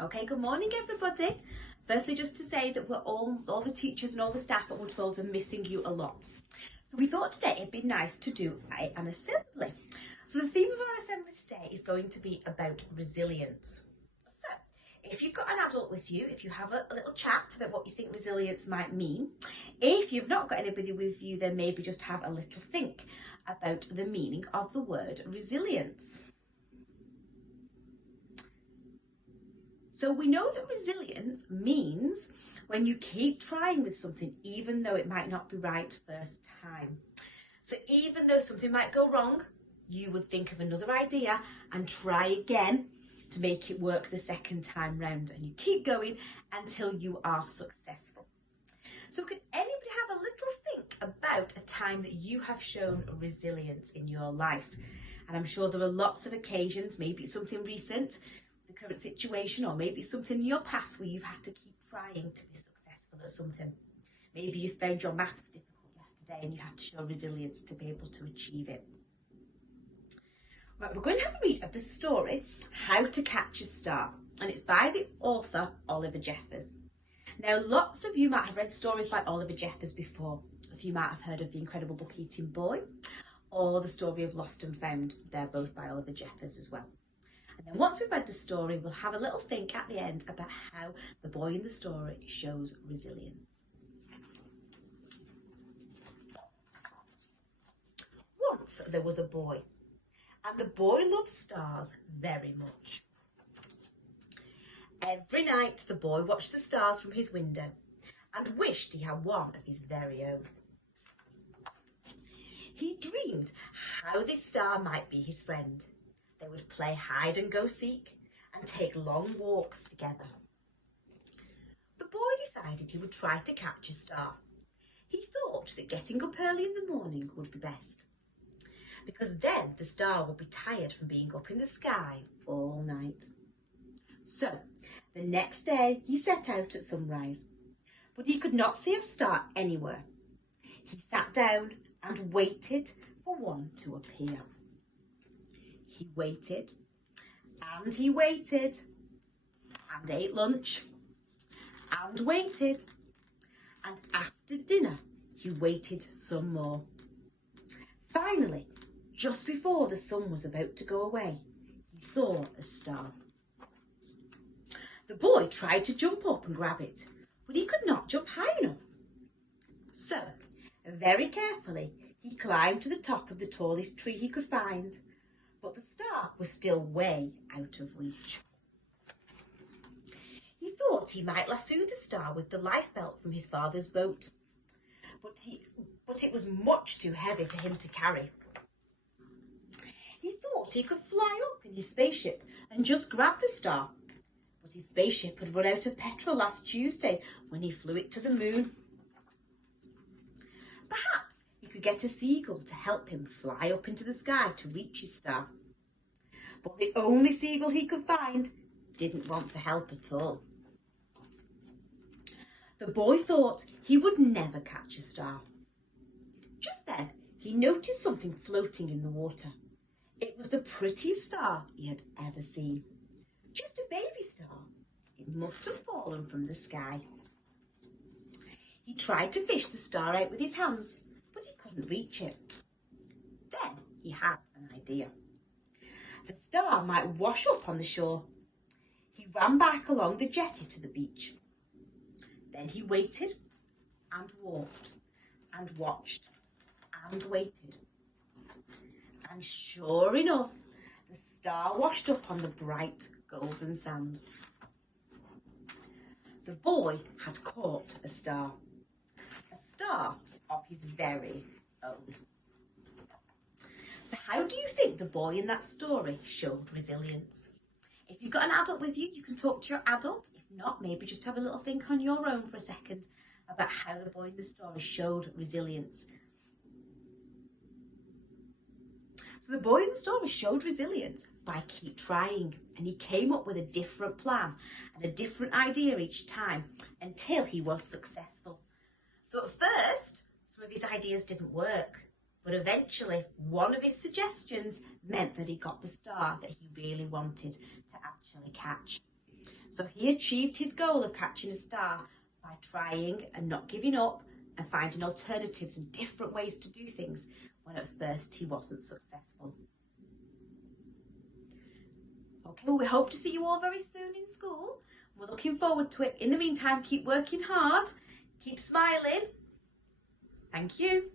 Okay, good morning everybody. Firstly, just to say that we're all the teachers and all the staff at Woodfolds are missing you a lot. So we thought today it'd be nice to do an assembly. So the theme of our assembly today is going to be about resilience. So if you've got an adult with you, if you have a little chat about what you think resilience might mean, if you've not got anybody with you, then maybe just have a little think about the meaning of the word resilience. So we know that resilience means when you keep trying with something, even though it might not be right first time. So even though something might go wrong, you would think of another idea and try again to make it work the second time round. And you keep going until you are successful. So could anybody have a little think about a time that you have shown resilience in your life? And I'm sure there are lots of occasions, maybe it's something recent, the current situation, or maybe it's something in your past where you've had to keep trying to be successful at something. Maybe you found your maths difficult yesterday and you had to show resilience to be able to achieve it. Right, we're going to have a read of the story, How to Catch a Star, and it's by the author Oliver Jeffers. Now, lots of you might have read stories like Oliver Jeffers before, so you might have heard of The Incredible Book-Eating Boy or the story of Lost and Found. They're both by Oliver Jeffers as well. And then once we've read the story, we'll have a little think at the end about how the boy in the story shows resilience. Once there was a boy, and the boy loved stars very much. Every night the boy watched the stars from his window and wished he had one of his very own. He dreamed how this star might be his friend. They would play hide and go seek and take long walks together. The boy decided he would try to catch a star. He thought that getting up early in the morning would be best, because then the star would be tired from being up in the sky all night. So the next day he set out at sunrise, but he could not see a star anywhere. He sat down and waited for one to appear. He waited and he waited and ate lunch and waited, and after dinner he waited some more. Finally, just before the sun was about to go away, he saw a star. The boy tried to jump up and grab it, but he could not jump high enough. So, very carefully, he climbed to the top of the tallest tree he could find, but the star was still way out of reach. He thought he might lasso the star with the lifebelt from his father's boat, but it was much too heavy for him to carry. He thought he could fly up in his spaceship and just grab the star, but his spaceship had run out of petrol last Tuesday when he flew it to the moon. Perhaps he could get a seagull to help him fly up into the sky to reach his star. But the only seagull he could find didn't want to help at all. The boy thought he would never catch a star. Just then, he noticed something floating in the water. It was the prettiest star he had ever seen. Just a baby star. It must have fallen from the sky. He tried to fish the star out with his hands, but he couldn't reach it. Then he had an idea. The star might wash up on the shore. He ran back along the jetty to the beach. Then he waited and walked and watched and waited. And sure enough, the star washed up on the bright golden sand. The boy had caught a star of his very own. So how do you think the boy in that story showed resilience? If you've got an adult with you, you can talk to your adult. If not, maybe just have a little think on your own for a second about how the boy in the story showed resilience. So the boy in the story showed resilience by keep trying, and he came up with a different plan and a different idea each time until he was successful. So at first, some of his ideas didn't work, but eventually one of his suggestions meant that he got the star that he really wanted to actually catch. So he achieved his goal of catching a star by trying and not giving up and finding alternatives and different ways to do things when at first he wasn't successful. Okay, well, we hope to see you all very soon in school. We're looking forward to it. In the meantime, keep working hard, keep smiling. Thank you.